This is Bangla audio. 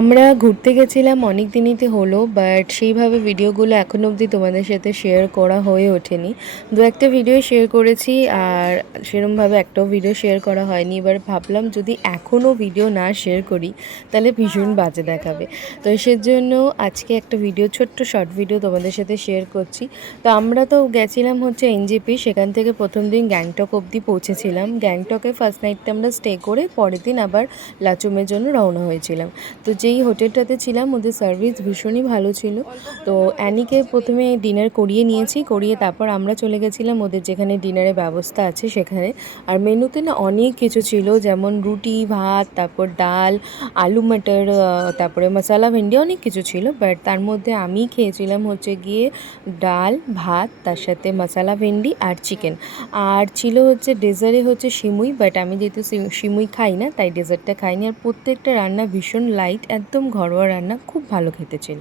আমরা ঘুরতে গেছিলাম অনেক দিনইতে হলো, বাট সেইভাবে ভিডিওগুলো এখনো অবধি তোমাদের সাথে শেয়ার করা হয়ে ওঠেনি। দু একটা ভিডিও শেয়ার করেছি, আর সেরমভাবে একটাও ভিডিও শেয়ার করা হয়নি। এবার ভাবলাম যদি এখনও ভিডিও না শেয়ার করি তাহলে ভীষণ বাজে দেখাবে। তো সেজন্য আজকে একটা ভিডিও, ছোট্ট শর্ট ভিডিও তোমাদের সাথে শেয়ার করছি। তো আমরা তো গেছিলাম হচ্ছে এনজেপি, সেখান থেকে প্রথম দিন গ্যাংটক অবধি পৌঁছেছিলাম। গ্যাংটকে ফার্স্ট নাইটটা আমরা স্টে করে পরের দিন আবার লাচুমের জন্য রওনা হয়েছিলাম। তো যেই হোটেলটাতে ছিলাম ওদের সার্ভিস ভীষণই ভালো ছিল। তো অ্যানিকে প্রথমে ডিনার করিয়ে নিয়েছি, করিয়ে তারপর আমরা চলে গেছিলাম ওদের যেখানে ডিনারের ব্যবস্থা আছে সেখানে। আর মেনুতে না অনেক কিছু ছিল, যেমন রুটি, ভাত, তারপর ডাল, আলু মটর, তারপরে মশলা ভেন্ডি, অনেক কিছু ছিল। বাট তার মধ্যে আমি খেয়েছিলাম হচ্ছে গিয়ে ডাল ভাত, তার সাথে মশলা ভেন্ডি আর চিকেন। আর ছিল হচ্ছে ডেজার্টে হচ্ছে সিমুই, বাট আমি যেহেতু সিমুই খাই না তাই ডেজার্টটা খাইনি। আর প্রত্যেকটা রান্না ভীষণ লাইট, একদম ঘরোয়া রান্না, খুব ভালো খেতে ছিল।